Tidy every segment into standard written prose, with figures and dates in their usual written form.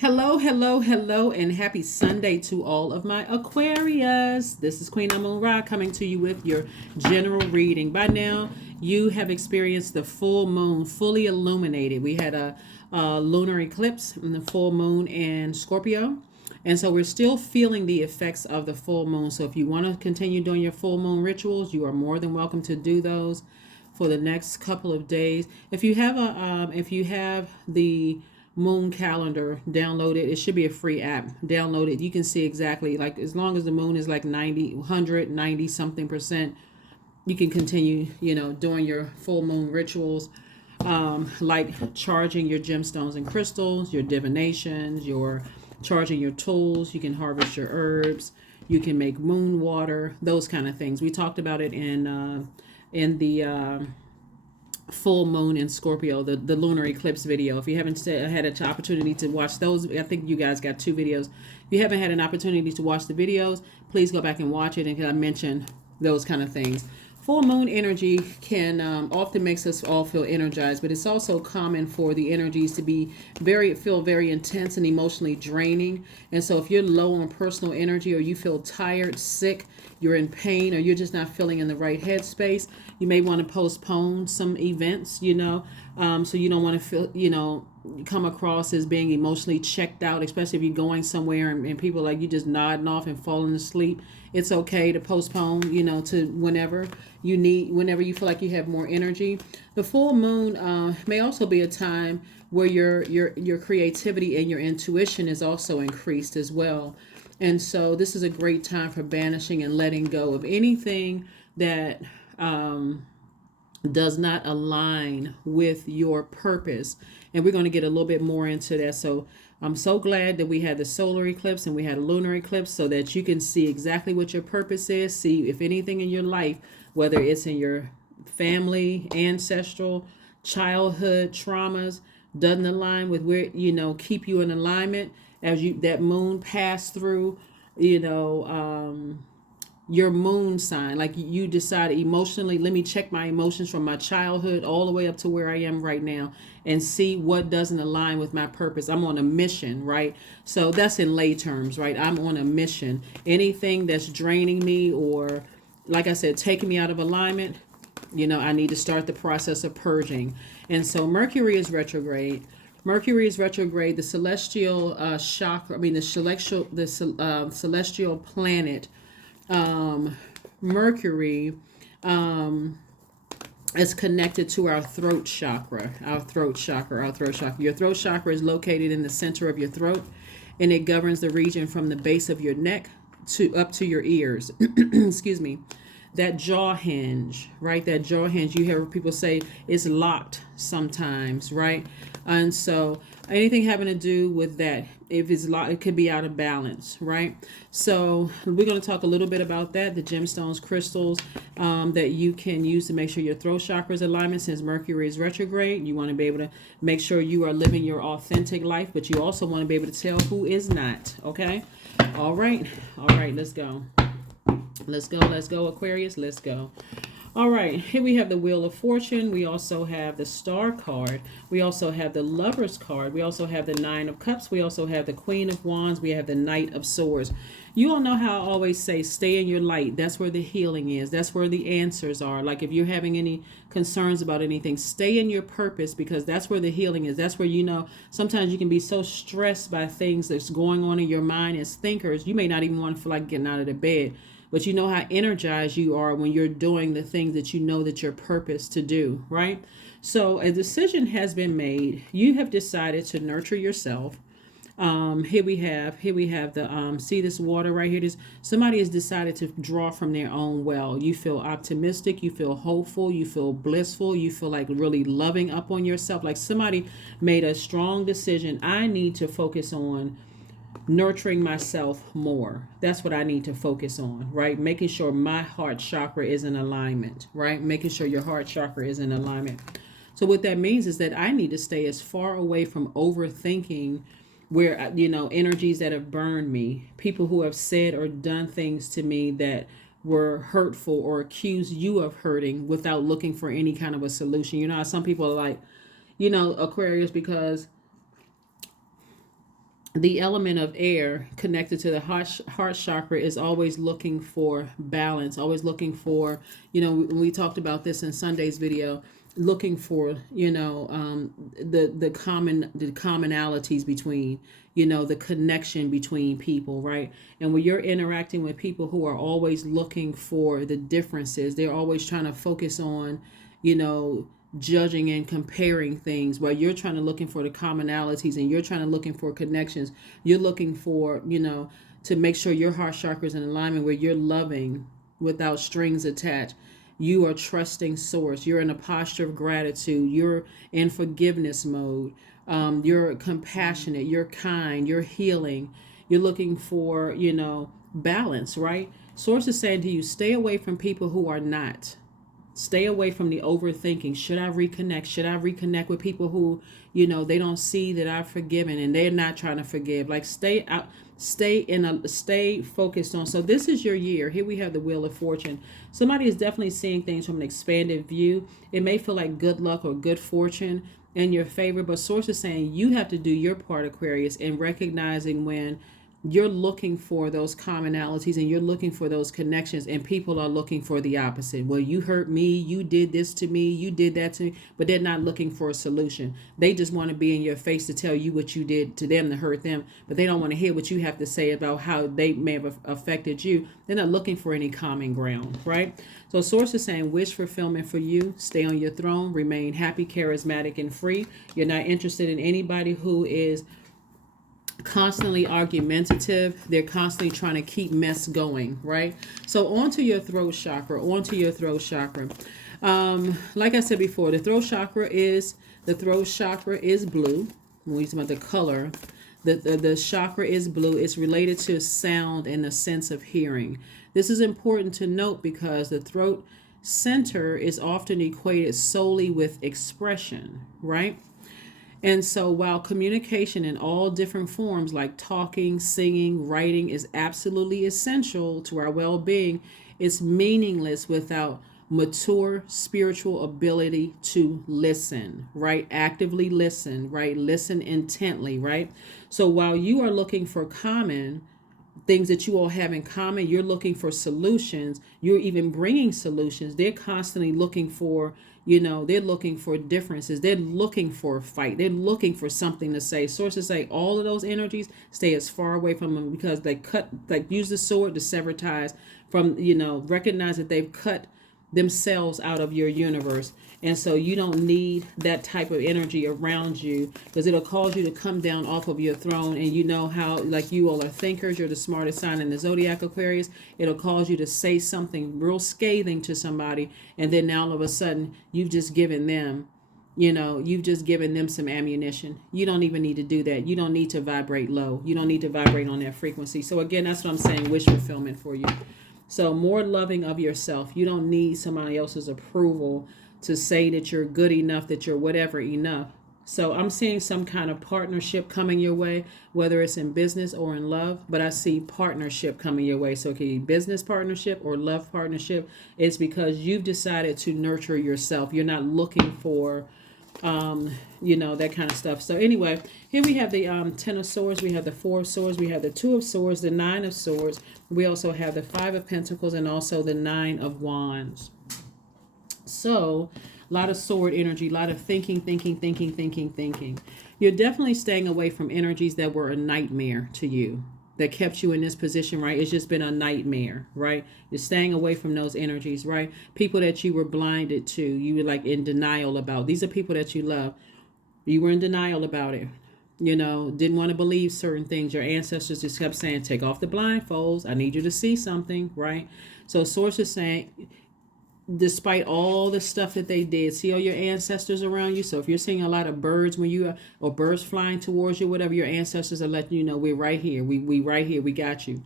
Hello, hello, hello, and happy Sunday to all of my Aquarius. This is Queen Amun Ra coming to you with your general reading. By now, you have experienced the full moon fully illuminated. We had a lunar eclipse and the full moon in Scorpio. And so we're still feeling the effects of the full moon. So if you want to continue doing your full moon rituals, you are more than welcome to do those for the next couple of days. If you have the moon calendar, download it. It should be a free app. Download it. You can see exactly, like, as long as the moon is like 90, 190 something percent, you can continue, doing your full moon rituals, like charging your gemstones and crystals, your divinations, your charging your tools. You can harvest your herbs. You can make moon water, those kind of things. We talked about it in the full moon in Scorpio, the lunar eclipse video. If you haven't had an opportunity to watch those, I think you guys got two videos. If you haven't had an opportunity to watch the videos, please go back and watch it. And I mentioned those kind of things. Full moon energy can often makes us all feel energized, but it's also common for the energies to be feel very intense and emotionally draining. And so if you're low on personal energy, or you feel tired, sick, you're in pain, or you're just not feeling in the right headspace, you may want to postpone some events, so you don't want to feel, come across as being emotionally checked out, especially if you're going somewhere and people like you just nodding off and falling asleep. It's okay to postpone, to whenever you feel like you have more energy. The full moon may also be a time where your creativity and your intuition is also increased as well. And so this is a great time for banishing and letting go of anything that does not align with your purpose. And we're going to get a little bit more into that. So I'm so glad that we had the solar eclipse and we had a lunar eclipse, so that you can see exactly what your purpose is. See if anything in your life, whether it's in your family, ancestral, childhood traumas, doesn't align with where, keep you in alignment as that moon passed through, your moon sign. Like, you decide emotionally, let me check my emotions from my childhood all the way up to where I am right now and see what doesn't align with my purpose. I'm on a mission, right? So that's in lay terms, right? I'm on a mission. Anything that's draining me, or, like I said, taking me out of alignment, I need to start the process of purging. And so Mercury is retrograde. The celestial chakra, celestial planet, Mercury, is connected to our throat chakra. Your throat chakra is located in the center of your throat, and it governs the region from the base of your neck to up to your ears. Excuse me. That jaw hinge, right? That jaw hinge, you hear people say, is locked sometimes, right? And so anything having to do with that, if it's locked, it could be out of balance, right? So we're going to talk a little bit about that, the gemstones, crystals, that you can use to make sure your throat chakra is alignment. Since Mercury is retrograde, you want to be able to make sure you are living your authentic life, but you also want to be able to tell who is not, okay? All right, let's go. Let's go, Aquarius. Let's go. All right, here we have the Wheel of Fortune. We also have the Star card. We also have the Lover's card. We also have the Nine of Cups. We also have the Queen of Wands. We have the Knight of Swords. You all know how I always say, stay in your light. That's where the healing is. That's where the answers are. Like, if you're having any concerns about anything, stay in your purpose, because that's where the healing is. That's where, sometimes you can be so stressed by things that's going on in your mind as thinkers. You may not even want to feel like getting out of the bed. But you know how energized you are when you're doing the things that you know that your purpose to do, right? So a decision has been made. You have decided to nurture yourself. Here we have the see this water right here. Somebody has decided to draw from their own well. You feel optimistic, you feel hopeful, you feel blissful, you feel like really loving up on yourself. Like, somebody made a strong decision. I need to focus on nurturing myself more. That's what I need to focus on, right? Making sure my heart chakra is in alignment, right? Making sure your heart chakra is in alignment. So what that means is that I need to stay as far away from overthinking, where, energies that have burned me, people who have said or done things to me that were hurtful, or accuse you of hurting without looking for any kind of a solution. How some people are like, Aquarius, because the element of air connected to the heart chakra is always looking for balance, always looking for, we talked about this in Sunday's video, looking for, the commonalities between, the connection between people, right? And when you're interacting with people who are always looking for the differences, they're always trying to focus on, you know, judging and comparing things, while you're trying to looking for the commonalities, and you're trying to looking for connections. You're looking for, to make sure your heart chakra is in alignment, where you're loving without strings attached. You are trusting source. You're in a posture of gratitude. You're in forgiveness mode. You're compassionate. You're kind. You're healing. You're looking for, balance, right? Source is saying to you, stay away from people who are not. Stay away from the overthinking. Should I reconnect? Should I reconnect with people who, they don't see that I've forgiven and they're not trying to forgive? Like, stay out, stay focused on. So this is your year. Here we have the Wheel of Fortune. Somebody is definitely seeing things from an expanded view. It may feel like good luck or good fortune in your favor, but source is saying you have to do your part, Aquarius, in recognizing when you're looking for those commonalities and you're looking for those connections, and people are looking for the opposite. Well, you hurt me, you did this to me, you did that to me, but they're not looking for a solution. They just want to be in your face to tell you what you did to them to hurt them, but they don't want to hear what you have to say about how they may have affected you. They're not looking for any common ground, right? So source is saying wish fulfillment for you. Stay on your throne, remain happy, charismatic, and free. You're not interested in anybody who is constantly argumentative. They're constantly trying to keep mess going, right? So onto your throat chakra, like I said before, the throat chakra is blue. When we talk about the color, the chakra is blue. It's related to sound and the sense of hearing. This is important to note because the throat center is often equated solely with expression, right? And so while communication in all different forms like talking, singing, writing is absolutely essential to our well-being, it's meaningless without mature spiritual ability to listen, right? Actively listen, right? Listen intently, right? So while you are looking for common things that you all have in common, you're looking for solutions, you're even bringing solutions. They're constantly looking for, they're looking for differences, they're looking for a fight, they're looking for something to say. Sources say all of those energies, stay as far away from them, because they use the sword to sever ties from, recognize that they've cut themselves out of your universe. And so you don't need that type of energy around you, because it'll cause you to come down off of your throne. And you know how, like, you all are thinkers, you're the smartest sign in the Zodiac, Aquarius. It'll cause you to say something real scathing to somebody, and then now all of a sudden you've just given them some ammunition. You don't even need to do that. You don't need to vibrate low. You don't need to vibrate on that frequency. So again, that's what I'm saying, wish fulfillment for you. So more loving of yourself. You don't need somebody else's approval to say that you're good enough, that you're whatever enough. So I'm seeing some kind of partnership coming your way, whether it's in business or in love, but I see partnership coming your way. So it could be business partnership or love partnership. It's because you've decided to nurture yourself. You're not looking for that kind of stuff. So anyway, here we have the 10 of swords, we have the 4 of swords, we have the 2 of swords, the 9 of swords, we also have the 5 of pentacles, and also the 9 of wands. So a lot of sword energy, a lot of thinking. You're definitely staying away from energies that were a nightmare to you, that kept you in this position, right? It's just been a nightmare, right? You're staying away from those energies, right? People that you were blinded to, you were like in denial about. These are people that you love. You were in denial about it. Didn't want to believe certain things. Your ancestors just kept saying, take off the blindfolds. I need you to see something, right? So source is saying, despite all the stuff that they did, see all your ancestors around you. So if you're seeing a lot of birds or birds flying towards you, whatever, your ancestors are letting you know, we're right here. We right here. We got you.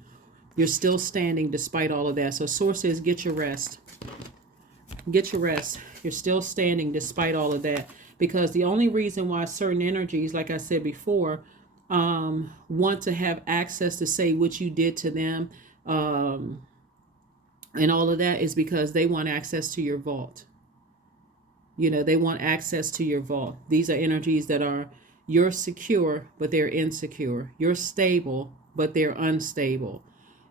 You're still standing despite all of that. So source says, get your rest. Get your rest. You're still standing despite all of that, because the only reason why certain energies, like I said before, want to have access to say what you did to them, and all of that, is because they want access to your vault. They want access to your vault. These are energies that are, You're secure, but they're insecure. You're stable, but they're unstable.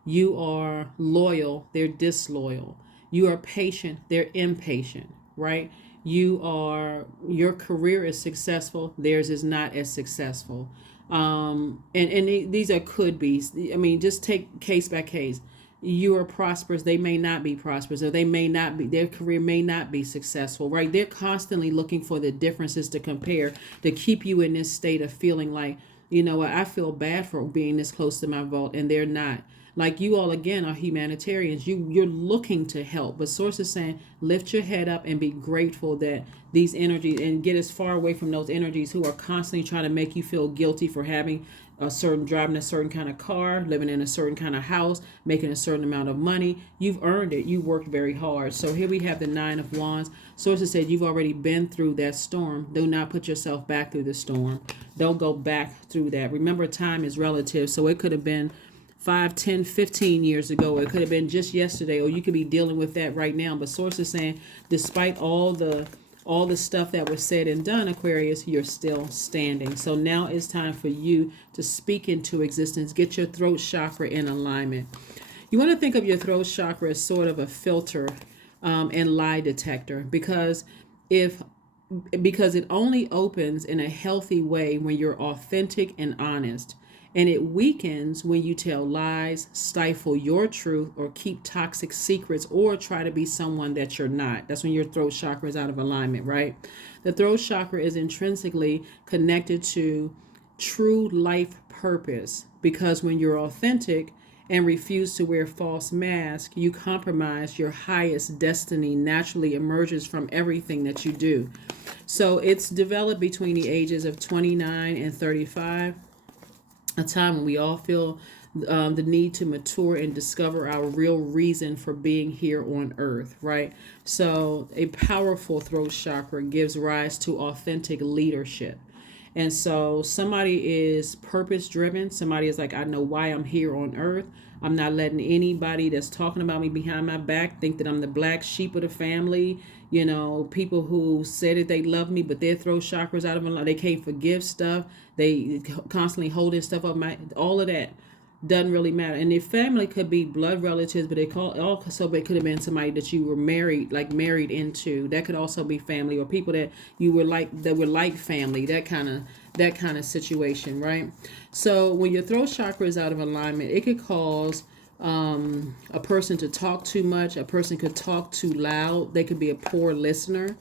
You are loyal, they're disloyal. You are patient, they're impatient, right? Your career is successful, theirs is not as successful. And these are could be. I mean, just take case by case. You are prosperous, they may not be prosperous, or they may not be, their career may not be successful, right? They're constantly looking for the differences to compare, to keep you in this state of feeling like, you know what, I feel bad for being this close to my vault, and they're not. Like, you all again are humanitarians. You're looking to help, but source is saying lift your head up and be grateful that these energies, and get as far away from those energies who are constantly trying to make you feel guilty for having driving a certain kind of car, living in a certain kind of house, making a certain amount of money. You've earned it. You worked very hard. So here we have the Nine of Wands. Sources said you've already been through that storm. Do not put yourself back through the storm. Don't go back through that. Remember, time is relative. So it could have been 5, 10, 15 years ago. It could have been just yesterday, or you could be dealing with that right now. But sources saying, despite all the stuff that was said and done, Aquarius, you're still standing. So now it's time for you to speak into existence. Get your throat chakra in alignment. You want to think of your throat chakra as sort of a filter and lie detector, because it only opens in a healthy way when you're authentic and honest. And it weakens when you tell lies, stifle your truth, or keep toxic secrets, or try to be someone that you're not. That's when your throat chakra is out of alignment, right? The throat chakra is intrinsically connected to true life purpose, because when you're authentic and refuse to wear false masks, you compromise your highest destiny naturally emerges from everything that you do. So it's developed between the ages of 29 and 35. A time when we all feel the need to mature and discover our real reason for being here on earth, right? So a powerful throat chakra gives rise to authentic leadership. And so somebody is purpose driven. Somebody is like, I know why I'm here on earth. I'm not letting anybody that's talking about me behind my back think that I'm the black sheep of the family. You know, people who say that they love me, but their throat chakras out of them, they can't forgive stuff. They constantly holding stuff up. All of that doesn't really matter. And their family could be blood relatives, but it could have been somebody that you were married into. That could also be family, or people that you were like family. That kind of situation, right? So when your throat chakra is out of alignment, it could cause a person to talk too much. A person could talk too loud. They could be a poor listener.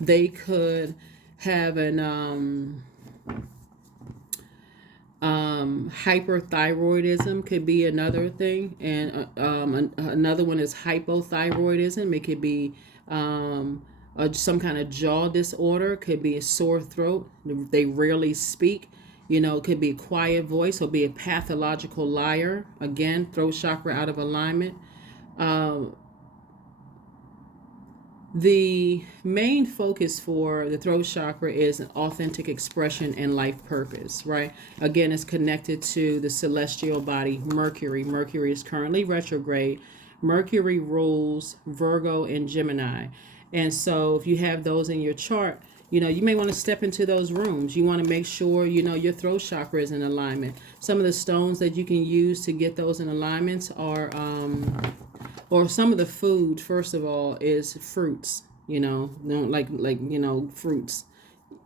They could have an hyperthyroidism could be another thing, and another one is hypothyroidism. It could be some kind of jaw disorder. Could be a sore throat. They rarely speak. You know, it could be a quiet voice, or be a pathological liar. Again, throat chakra out of alignment. The main focus for the throat chakra is an authentic expression and life purpose, right? Again, it's connected to the celestial body, Mercury. Mercury is currently retrograde. Mercury rules Virgo and Gemini. And so if you have those in your chart, you know, you may want to step into those rooms. You want to make sure, you know, your throat chakra is in alignment. Some of the stones that you can use to get those in alignments are, or some of the food, first of all, is fruits, you know, fruits.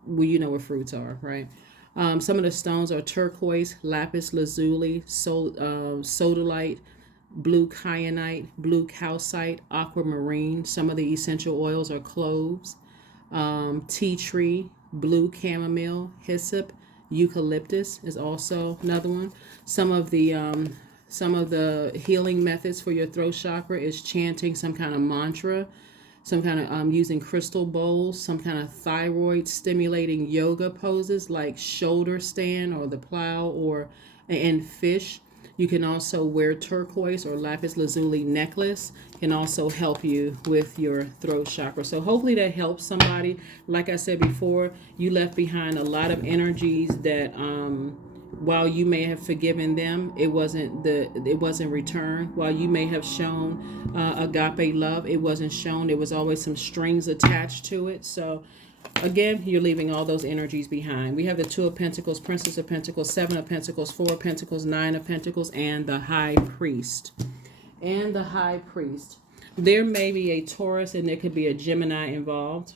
Well, you know what fruits are, right? Some of the stones are turquoise, lapis lazuli, sodalite, blue kyanite, blue calcite, aquamarine. Some of the essential oils are cloves, tea tree, blue chamomile, hyssop, eucalyptus is also another one. Some of the healing methods for your throat chakra is chanting some kind of mantra, some kind of using crystal bowls, some kind of thyroid stimulating yoga poses like shoulder stand or the plow and fish. You can also wear turquoise or lapis lazuli necklace, can also help you with your throat chakra. So hopefully that helps somebody. Like I said before, you left behind a lot of energies that while you may have forgiven them, it wasn't returned. While you may have shown agape love, it wasn't shown. There was always some strings attached to it. So Again, you're leaving all those energies behind. We have the Two of Pentacles, Princess of Pentacles, Seven of Pentacles, Four of Pentacles, Nine of Pentacles, and the High Priest. And the High Priest. There may be a Taurus and there could be a Gemini involved.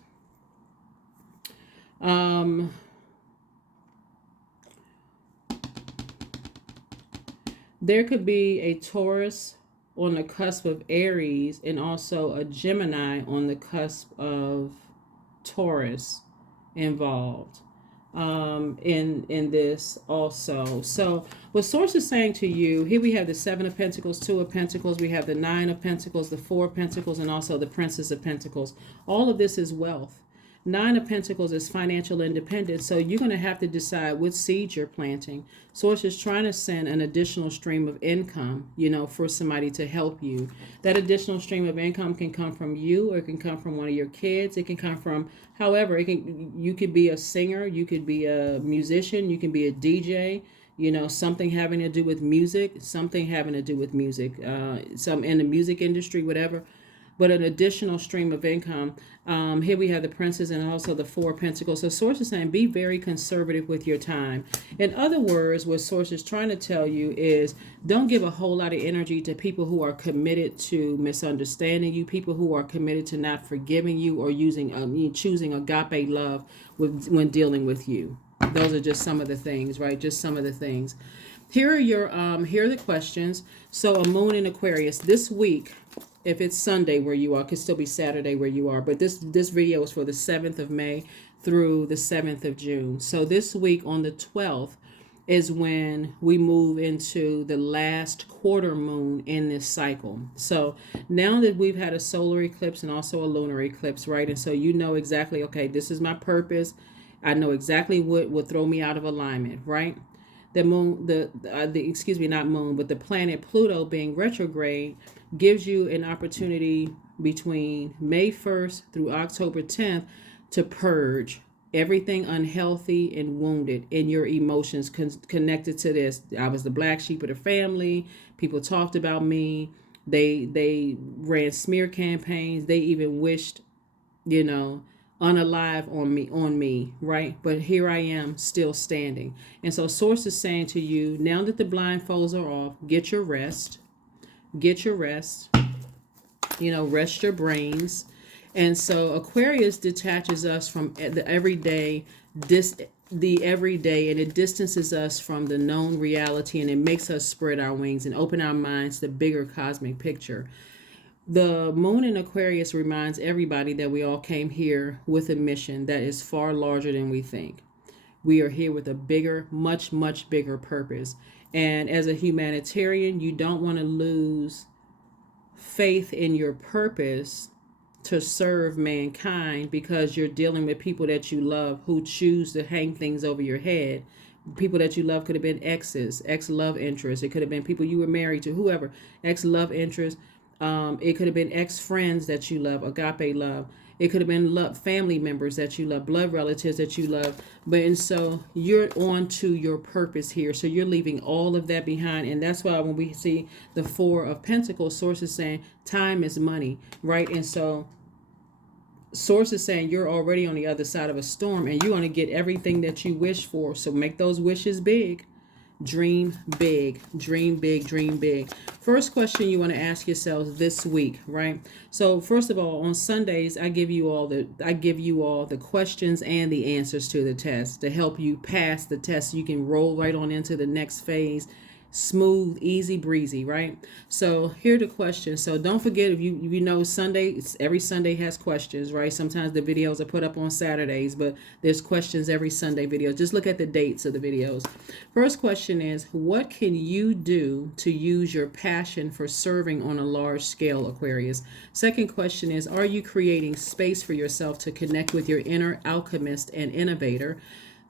There could be a Taurus on the cusp of Aries and also a Gemini on the cusp of Taurus involved in this also. So what Source is saying to you, here we have the Seven of Pentacles, Two of Pentacles, we have the Nine of Pentacles, the Four of Pentacles, and also the Princess of Pentacles. All of this is wealth. Nine of Pentacles is financial independence, so you're going to have to decide what seeds you're planting. Source is trying to send an additional stream of income, for somebody to help you. That additional stream of income can come from you, or it can come from one of your kids. It can come from, however, you could be a singer, you could be a musician, you can be a DJ, something having to do with music, some in the music industry, whatever. But an additional stream of income. Here we have the Princess and also the Four of Pentacles. So Source is saying be very conservative with your time. In other words, what Source is trying to tell you is don't give a whole lot of energy to people who are committed to misunderstanding you, people who are committed to not forgiving you or choosing agape love when dealing with you. Those are just some of the things, right? Just some of the things. Here are the questions. So a moon in Aquarius this week. If it's Sunday where you are, it could still be Saturday where you are. But this video is for the 7th of May through the 7th of June. So this week on the 12th is when we move into the last quarter moon in this cycle. So now that we've had a solar eclipse and also a lunar eclipse, right? And so you know exactly, okay, this is my purpose. I know exactly what will throw me out of alignment, right? The moon, not moon, but the planet Pluto being retrograde gives you an opportunity between May 1st through October 10th to purge everything unhealthy and wounded in your emotions connected to this. I was the black sheep of the family. People talked about me. They ran smear campaigns. They even wished, unalive on me, right? But here I am still standing. And so Source is saying to you, now that the blindfolds are off, get your rest, rest your brains. And so Aquarius detaches us from the everyday, and it distances us from the known reality, and it makes us spread our wings and open our minds to the bigger cosmic picture. The moon in Aquarius reminds everybody that we all came here with a mission that is far larger than we think. We are here with a bigger, much, much bigger purpose. And as a humanitarian, you don't want to lose faith in your purpose to serve mankind because you're dealing with people that you love who choose to hang things over your head. People that you love could have been exes, ex-love interests. It could have been people you were married to, whoever, ex-love interests. It could have been ex-friends that you love, agape love. It could have been family members that you love, blood relatives that you love. And so you're on to your purpose here. So you're leaving all of that behind. And that's why when we see the Four of Pentacles, Source is saying time is money, right? And so Source is saying you're already on the other side of a storm and you're going to get everything that you wish for. So make those wishes big. Dream big, dream big, dream big. First question you want to ask yourselves this week, right? So first of all, on Sundays, I give you all the questions and the answers to the test to help you pass the test. So you can roll right on into the next phase. Smooth, easy breezy, right? So here are the questions. So don't forget, if you know every Sunday has questions, right? Sometimes the videos are put up on Saturdays, but there's questions every Sunday video. Just look at the dates of the videos. First question is, what can you do to use your passion for serving on a large scale, Aquarius? Second question is, are you creating space for yourself to connect with your inner alchemist and innovator?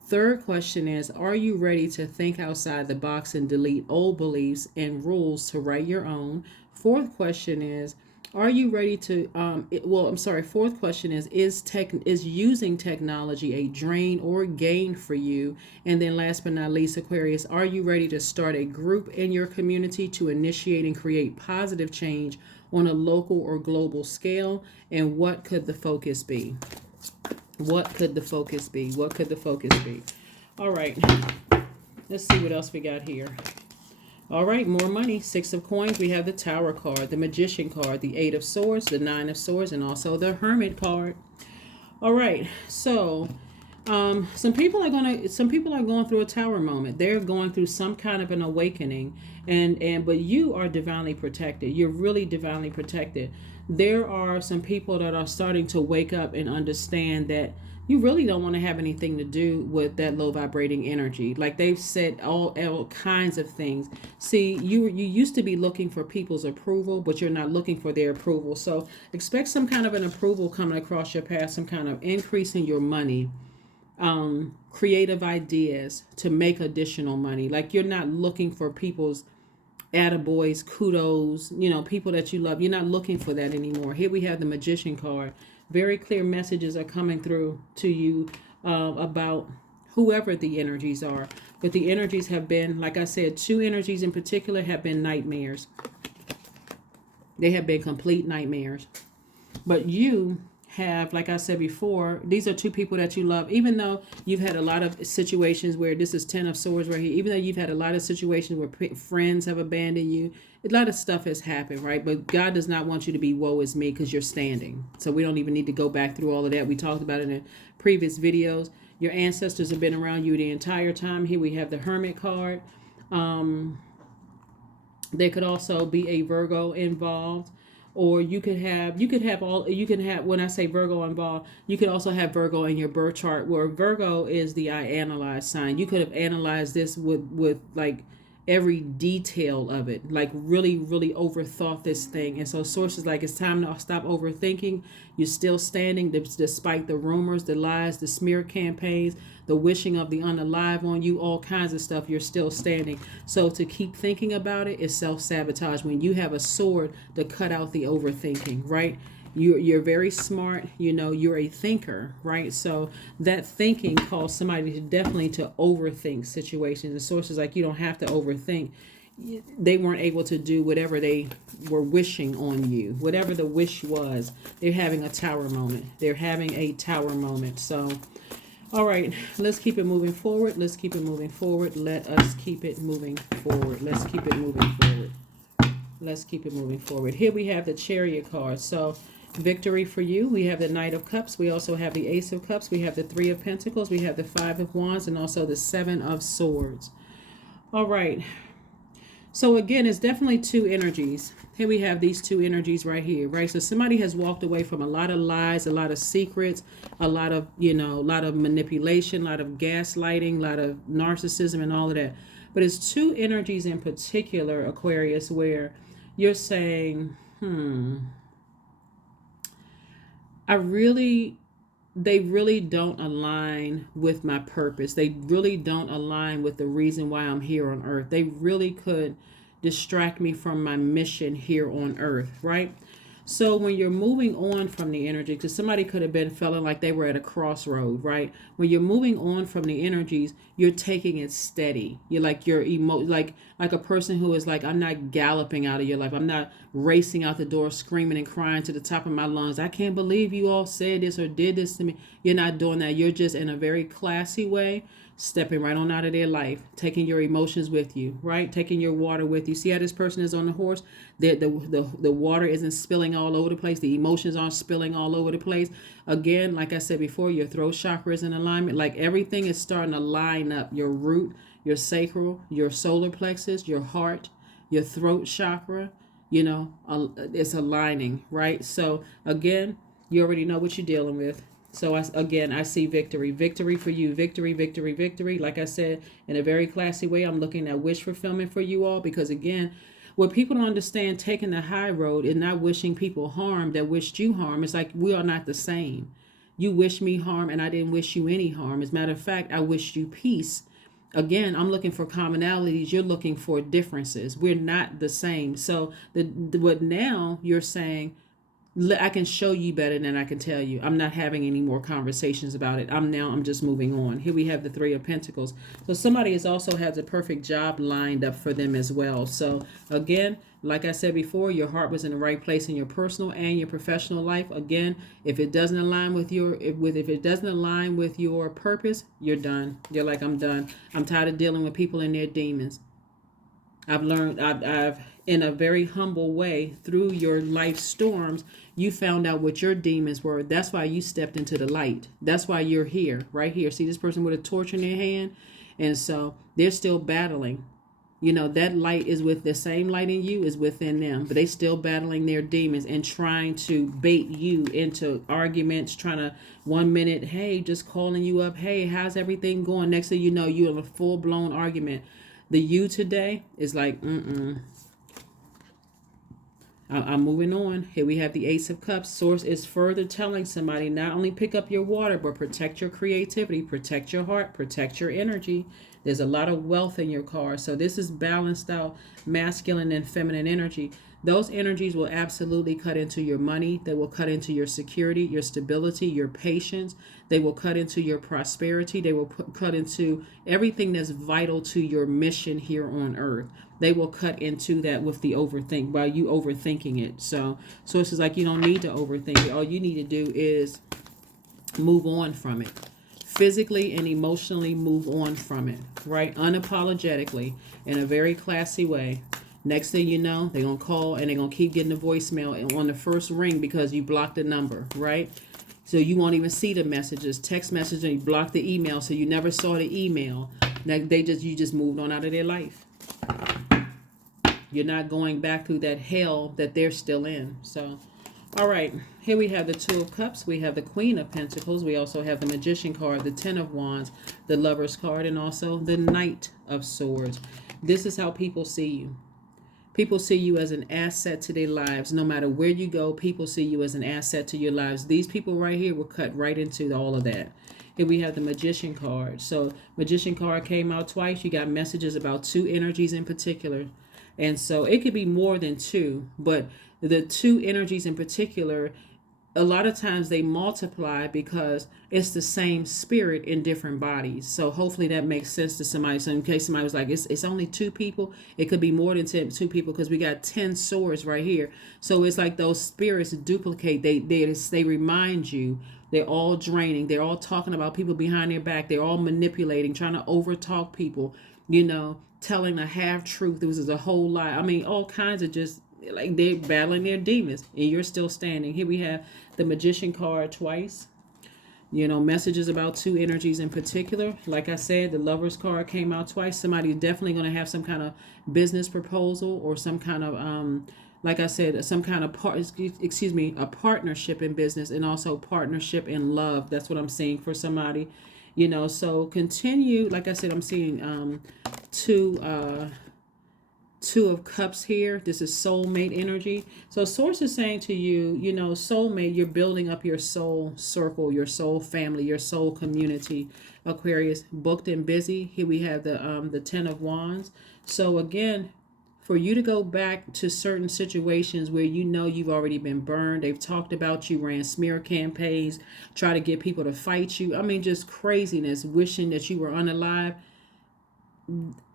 Third question is, are you ready to think outside the box and delete old beliefs and rules to write your own? Fourth question is, are you ready to, fourth question is using technology a drain or gain for you? And then last but not least, Aquarius, are you ready to start a group in your community to initiate and create positive change on a local or global scale? And what could the focus be? What could the focus be? What could the focus be? All right. Let's see what else we got here. All right, more money. Six of Coins. We have the Tower card, the Magician card, the Eight of Swords, the Nine of Swords, and also the Hermit card. All right, so some people are going through a Tower moment. They're going through some kind of an awakening, but you are divinely protected. You're really divinely protected. There are some people that are starting to wake up and understand that you really don't want to have anything to do with that low vibrating energy. Like they've said all kinds of things. See, you used to be looking for people's approval, but you're not looking for their approval. So expect some kind of an approval coming across your path, some kind of increase in your money, creative ideas to make additional money. Like you're not looking for people's attaboys, kudos, people that you love. You're not looking for that anymore. Here we have the Magician card. Very clear messages are coming through to you about whoever the energies are. But the energies have been, like I said, two energies in particular have been nightmares. They have been complete nightmares. But you have, like I said before, these are two people that you love. Even though you've had a lot of situations where this is 10 of Swords right here, even though you've had a lot of situations where friends have abandoned you, a lot of stuff has happened, right? But God does not want you to be woe is me because you're standing. So we don't even need to go back through all of that. We talked about it in previous videos. Your ancestors have been around you the entire time. Here we have the Hermit card. There could also be a Virgo involved. Or you could have when I say Virgo involved, you could also have Virgo in your birth chart, where Virgo is the I analyze sign. You could have analyzed this with like every detail of it, like really, really overthought this thing. And so sources like, it's time to stop overthinking. You're still standing despite the rumors, the lies, the smear campaigns, the wishing of the unalive on you, all kinds of stuff. You're still standing. So to keep thinking about it is self-sabotage. When you have a sword to cut out the overthinking, right? You're very smart, you're a thinker, right? So that thinking caused somebody to definitely to overthink situations. And sources like, you don't have to overthink. They weren't able to do whatever they were wishing on you, whatever the wish was. They're having a Tower moment. They're having a Tower moment. So all right, let's keep it moving forward. Let's keep it moving forward. Let us keep it moving forward. Let's keep it moving forward. Let's keep it moving forward. Here we have the Chariot card. So victory for you. We have the Knight of Cups. We also have the Ace of Cups. We have the Three of Pentacles. We have the Five of Wands, and also the Seven of Swords. All right. So again, it's definitely two energies. Here we have these two energies right here, right? So somebody has walked away from a lot of lies, a lot of secrets, a lot of manipulation, a lot of gaslighting, a lot of narcissism and all of that. But it's two energies in particular, Aquarius, where you're saying, they really don't align with my purpose. They really don't align with the reason why I'm here on earth. They really could distract me from my mission here on earth, right? So when you're moving on from the energy, because somebody could have been feeling like they were at a crossroad, right? When you're moving on from the energies, you're taking it steady. You're like like a person who is like, I'm not galloping out of your life. I'm not racing out the door, screaming and crying to the top of my lungs. I can't believe you all said this or did this to me. You're not doing that. You're just in a very classy way, stepping right on out of their life, taking your emotions with you, right? Taking your water with you. See how this person is on the horse? The water isn't spilling all over the place. The emotions aren't spilling all over the place. Again, like I said before, your throat chakra is in alignment. Like everything is starting to line up. Your root, your sacral, your solar plexus, your heart, your throat chakra, it's aligning, right? So again, you already know what you're dealing with. So I see victory for you. Victory, victory, victory. Like I said, in a very classy way, I'm looking at wish fulfillment for you all, because again, what people don't understand, taking the high road and not wishing people harm that wished you harm. It's like, we are not the same. You wish me harm and I didn't wish you any harm. As a matter of fact, I wished you peace. Again, I'm looking for commonalities. You're looking for differences. We're not the same. So what now you're saying, I can show you better than I can tell you. I'm not having any more conversations about it. I'm just moving on. Here we have the Three of Pentacles. So somebody is also has a perfect job lined up for them as well. So again, like I said before, your heart was in the right place in your personal and your professional life. Again, if it doesn't align with if it doesn't align with your purpose, you're done. You're like, I'm done. I'm tired of dealing with people and their demons. I've learned, I've in a very humble way, through your life storms, you found out what your demons were. That's why you stepped into the light. That's why you're here, right here. See this person with a torch in their hand? And so they're still battling. You know, that light is with the same light in you is within them, but they still battling their demons and trying to bait you into arguments, trying to 1 minute, hey, just calling you up. Hey, how's everything going? Next thing you know, you're in a full blown argument. The you today is like, I'm moving on. Here we have the Ace of Cups. Source is further telling somebody not only pick up your water, but protect your creativity, protect your heart, protect your energy. There's a lot of wealth in your card. So this is balanced out masculine and feminine energy. Those energies will absolutely cut into your money. They will cut into your security, your stability, your patience. They will cut into your prosperity. They will cut into everything that's vital to your mission here on earth. They will cut into that with the overthink, by you overthinking it. So it's like you don't need to overthink it. All you need to do is move on from it. Physically and emotionally move on from it, right? Unapologetically, in a very classy way. Next thing you know, they're going to call and they're going to keep getting the voicemail on the first ring because you blocked the number, right? So you won't even see the messages, text messages, and you block the email, so you never saw the email. You just moved on out of their life. You're not going back through that hell that they're still in. So, all right, here we have the Two of Cups. We have the Queen of Pentacles. We also have the Magician card, the Ten of Wands, the Lover's card, and also the Knight of Swords. This is how people see you. People see you as an asset to their lives. No matter where you go, people see you as an asset to your lives. These people right here will cut right into all of that. Here we have the Magician card. So Magician card came out twice. You got messages about two energies in particular. And so it could be more than two, but the two energies in particular, a lot of times they multiply because it's the same spirit in different bodies. So hopefully that makes sense to somebody. So in case somebody was like, it's only two people, it could be more than two people because we got 10 swords right here. So it's like those spirits duplicate. They remind you they're all draining. They're all talking about people behind their back. They're all manipulating, trying to overtalk people, telling a half truth. It was a whole lie. I mean, all kinds of just like they're battling their demons and you're still standing. Here we have the Magician card twice. Messages about two energies in particular. Like I said, the Lover's card came out twice. Somebody's definitely going to have some kind of business proposal or some kind of, like I said, some kind of a partnership in business and also partnership in love. That's what I'm seeing for somebody. So continue. Like I said, I'm seeing Two of Cups here. This is soulmate energy. So source is saying to you, soulmate, you're building up your soul circle, your soul family, your soul community. Aquarius, booked and busy. Here we have the Ten of Wands. So again, for you to go back to certain situations where you've already been burned, they've talked about you, ran smear campaigns, try to get people to fight you. I mean, just craziness, wishing that you were unalive.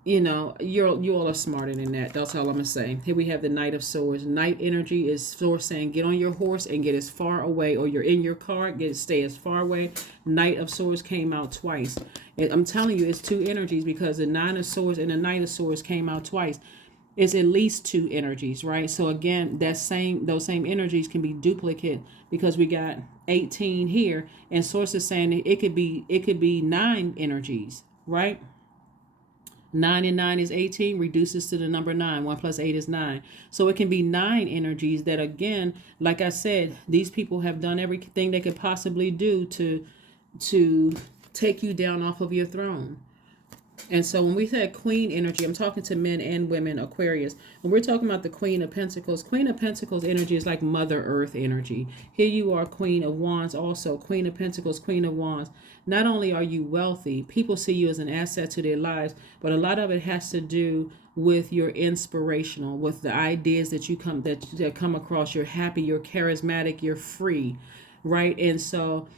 You all are smarter than that. That's all I'm gonna say. Here we have the Knight of Swords. Knight energy is source saying get on your horse and get as far away, or you're in your car, stay as far away. Knight of Swords came out twice. And I'm telling you, it's two energies because the Nine of Swords and the Knight of Swords came out twice. It's at least two energies, right? So again, those same energies can be duplicate because we got 18 here, and source is saying it could be 9 energies, right? 9 and 9 is 18, reduces to the number 9. 1 plus 8 is 9. So it can be 9 energies that, again, like I said, these people have done everything they could possibly do to take you down off of your throne. And so when we said queen energy, I'm talking to men and women, Aquarius. When we're talking about the Queen of Pentacles energy is like Mother Earth energy. Here you are, Queen of Wands, also Queen of Pentacles, Queen of Wands. Not only are you wealthy, people see you as an asset to their lives, but a lot of it has to do with your inspirational, with the ideas that you that come across. You're happy, you're charismatic, you're free, right? And so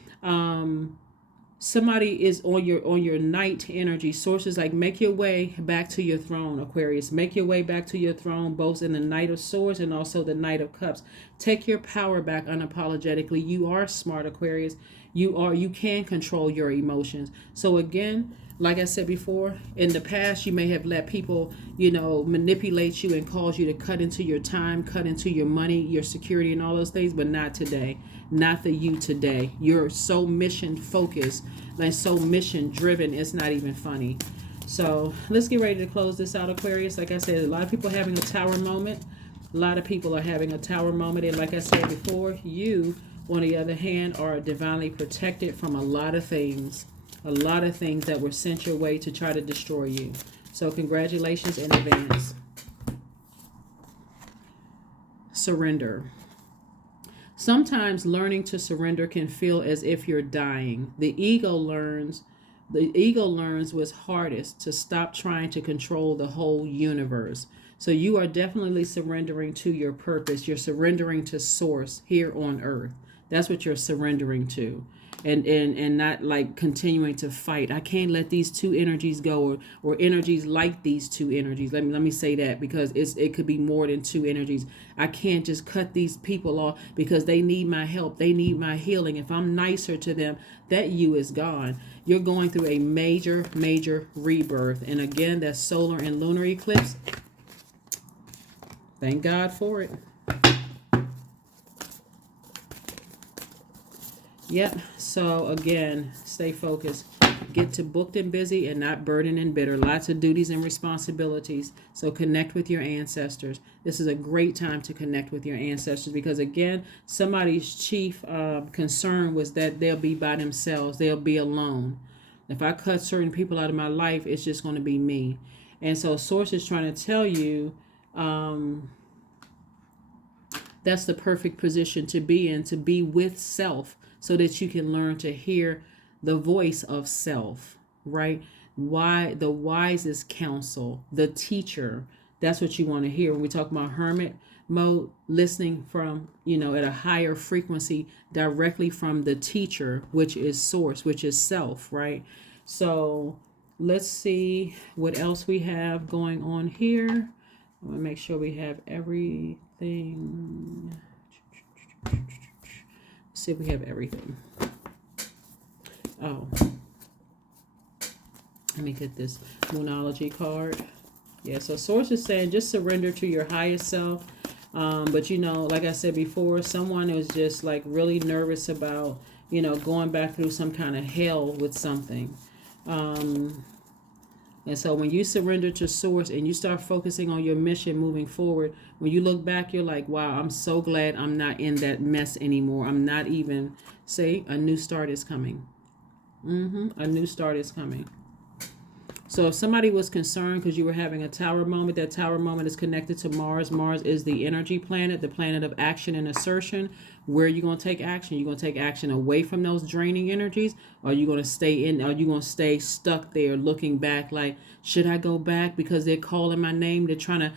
somebody is on your night energy. Sources like, make your way back to your throne, Aquarius. Make your way back to your throne, both in the Knight of Swords and also the Knight of Cups. Take your power back unapologetically. You are smart, Aquarius. You can control your emotions. So again, like I said before, in the past you may have let people, manipulate you and cause you to cut into your time, cut into your money, your security, and all those things, but not today. Not the you today. You're so mission focused and so mission driven, it's not even funny. So let's get ready to close this out, Aquarius. Like I said, a lot of people are having a tower moment. A lot of people are having a tower moment. And like I said before, you, on the other hand, are divinely protected from a lot of things. A lot of things that were sent your way to try to destroy you. So congratulations in advance. Surrender. Sometimes learning to surrender can feel as if you're dying. The ego learns what's hardest, to stop trying to control the whole universe. So you are definitely surrendering to your purpose. You're surrendering to source here on earth. That's what you're surrendering to. And not like continuing to fight. I can't let these two energies go, or energies like these two energies. Let me say that, because it could be more than two energies. I can't just cut these people off because they need my help. They need my healing. If I'm nicer to them, that you is gone. You're going through a major, major rebirth. And again, that solar and lunar eclipse. Thank God for it. Yep. So again, stay focused. Get to booked and busy and not burdened and bitter. Lots of duties and responsibilities. So connect with your ancestors. This is a great time to connect with your ancestors, because again, somebody's chief concern was that they'll be by themselves. They'll be alone. If I cut certain people out of my life, it's just going to be me. And so Source is trying to tell you that's the perfect position to be in, to be with self, so that you can learn to hear the voice of self, right? Why the wisest counsel, the teacher, that's what you want to hear. When we talk about hermit mode, listening from, at a higher frequency directly from the teacher, which is source, which is self, right? So let's see what else we have going on here. I want to make sure we have everything. See if we have everything. Oh, let me get this Moonology card. Yeah, so Source is saying just surrender to your highest self. But like I said before, someone is just like really nervous about, going back through some kind of hell with something. And so when you surrender to Source and you start focusing on your mission moving forward, when you look back, you're like, wow, I'm so glad I'm not in that mess anymore. I'm not even, a new start is coming. A new start is coming. So if somebody was concerned because you were having a tower moment, that tower moment is connected to Mars. Mars is the energy planet, the planet of action and assertion. Where are you going to take action? You're going to take action away from those draining energies? Or are you going to stay in? Are you going to stay stuck there looking back like, should I go back because they're calling my name? They're trying to,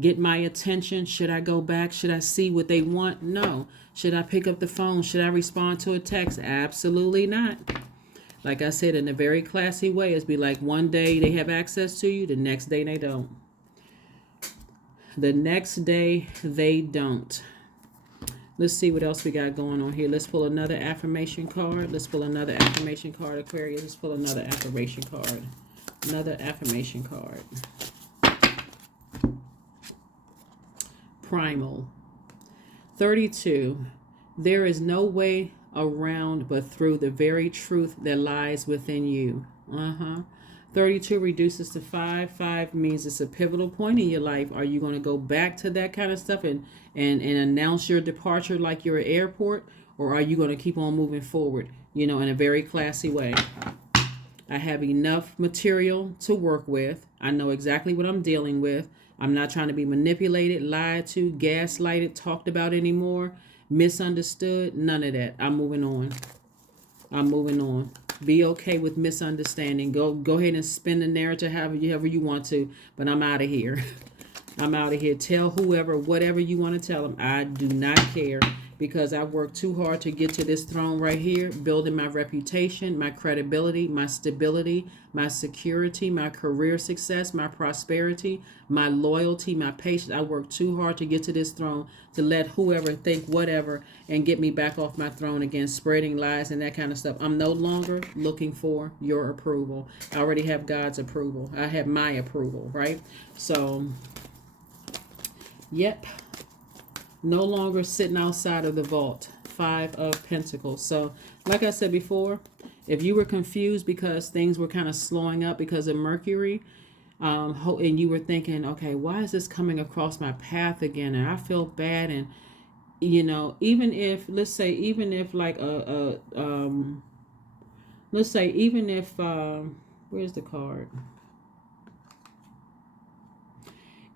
get my attention. Should I go back? Should I see what they want? No. Should I pick up the phone? Should I respond to a text? Absolutely not. Like I said, in a very classy way, it's be like one day they have access to you, the next day they don't. The next day they don't. Let's see what else we got going on here. Let's pull another affirmation card. Let's pull another affirmation card, Aquarius. Let's pull another affirmation card. Another affirmation card. Primal. 32. There is no way around but through the very truth that lies within you. 32 reduces to 5. 5 means it's a pivotal point in your life. Are you going to go back to that kind of stuff and announce your departure like you're at airport? Or are you going to keep on moving forward, in a very classy way? I have enough material to work with. I know exactly what I'm dealing with. I'm not trying to be manipulated, lied to, gaslighted, talked about anymore, misunderstood. None of that. I'm moving on. I'm moving on. Be okay with misunderstanding. Go ahead and spin the narrative however you want to, but I'm out of here. I'm out of here. Tell whoever, whatever you want to tell them. I do not care, because I worked too hard to get to this throne right here, building my reputation, my credibility, my stability, my security, my career success, my prosperity, my loyalty, my patience. I worked too hard to get to this throne to let whoever think whatever and get me back off my throne again, spreading lies and that kind of stuff. I'm no longer looking for your approval. I already have God's approval. I have my approval, right? So, yep. No longer sitting outside of the vault. 5 of Pentacles. So, like I said before, if you were confused because things were kind of slowing up because of Mercury, and you were thinking, okay, why is this coming across my path again? And I feel bad. And, even if, let's say, even if like let's say, even if, where's the card?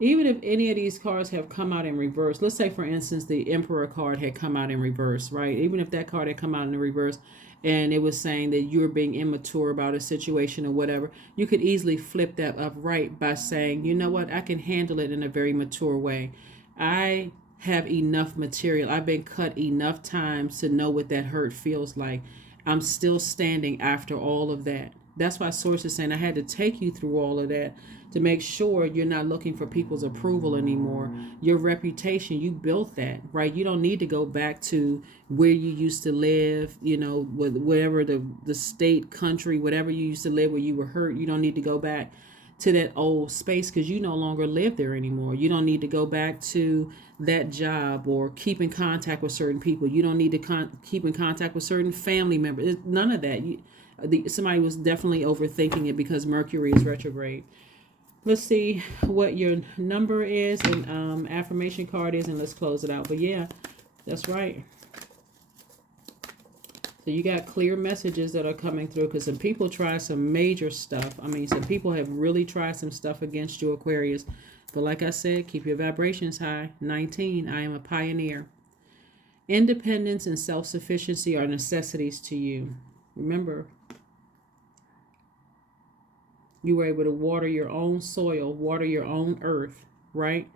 Even if any of these cards have come out in reverse, let's say, for instance, the Emperor card had come out in reverse, right? Even if that card had come out in the reverse and it was saying that you're being immature about a situation or whatever, you could easily flip that upright by saying, you know what, I can handle it in a very mature way. I have enough material. I've been cut enough times to know what that hurt feels like. I'm still standing after all of that. That's why Source is saying I had to take you through all of that to make sure you're not looking for people's approval anymore. Your reputation, you built that, right? You don't need to go back to where you used to live, whatever the state, country, whatever you used to live where you were hurt. You don't need to go back to that old space because you no longer live there anymore. You don't need to go back to that job or keep in contact with certain people. You don't need to keep in contact with certain family members. None of that. Somebody was definitely overthinking it because Mercury is retrograde. Let's see what your number is and affirmation card is, and let's close it out. But yeah, that's right. So you got clear messages that are coming through because some people try some major stuff. I mean, some people have really tried some stuff against you, Aquarius. But like I said, keep your vibrations high. 19, I am a pioneer. Independence and self-sufficiency are necessities to you. Remember, you were able to water your own soil, water your own earth, right?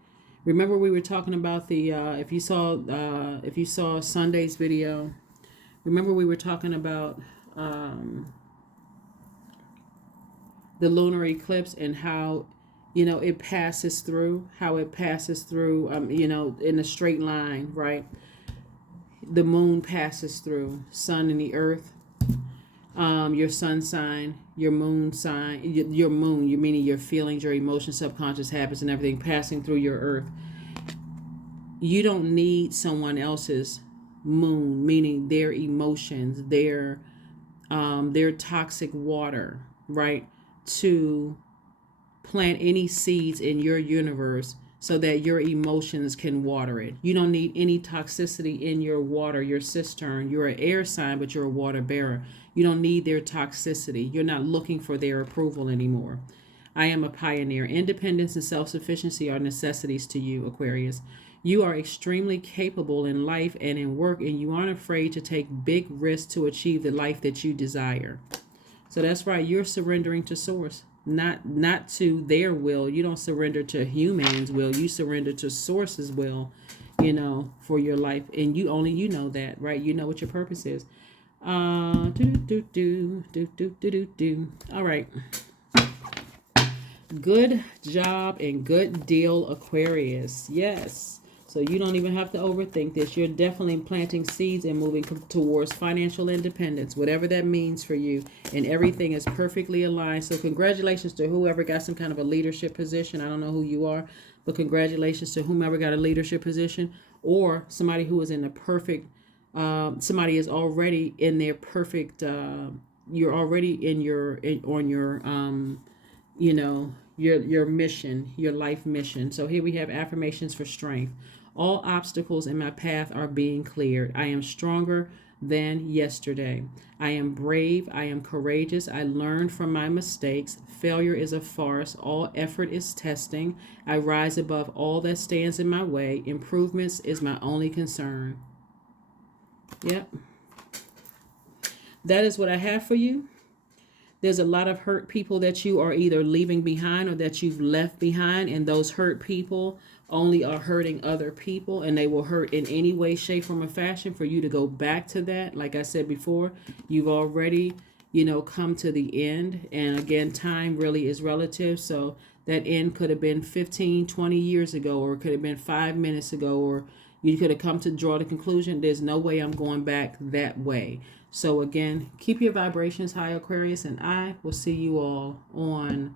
Remember we were talking about the if you saw Sunday's video, remember we were talking about the lunar eclipse and how it passes through, in a straight line, right? The moon passes through, sun and the earth. Your sun sign, your moon sign, your moon, you meaning your feelings, your emotions, subconscious habits, and everything passing through your earth. You don't need someone else's moon, meaning their emotions, their toxic water, right, to plant any seeds in your universe so that your emotions can water it. You don't need any toxicity in your water, your cistern. You're an air sign, but you're a water bearer. You don't need their toxicity. You're not looking for their approval anymore. I am a pioneer. Independence and self-sufficiency are necessities to you, Aquarius. You are extremely capable in life and in work, and you aren't afraid to take big risks to achieve the life that you desire. So that's right. You're surrendering to Source, not to their will. You don't surrender to humans' will. You surrender to Source's will, for your life. And you know that, right? You know what your purpose is. All right. Good job and good deal, Aquarius. Yes. So you don't even have to overthink this. You're definitely planting seeds and moving towards financial independence, whatever that means for you. And everything is perfectly aligned. So congratulations to whoever got some kind of a leadership position. I don't know who you are, but congratulations to whomever got a leadership position, or somebody who is in the perfect, somebody is already in their perfect, you're already on your mission, your life mission. So here we have affirmations for strength. All obstacles in my path are being cleared. I am stronger than yesterday. I am brave. I am courageous. I learned from my mistakes. Failure is a farce. All effort is testing. I rise above all that stands in my way. Improvements is my only concern. Yep. That is what I have for you. There's a lot of hurt people that you are either leaving behind or that you've left behind, and those hurt people only are hurting other people, and they will hurt in any way, shape, form, or fashion for you to go back to that. Like I said before, you've already, come to the end. And again, time really is relative. So that end could have been 15, 20 years ago, or it could have been 5 minutes ago, or you could have come to draw the conclusion, there's no way I'm going back that way. So again, keep your vibrations high, Aquarius, and I will see you all on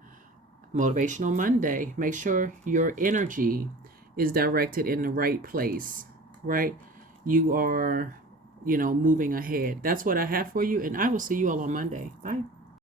Motivational Monday. Make sure your energy is directed in the right place, right? You are, moving ahead. That's what I have for you, and I will see you all on Monday. Bye.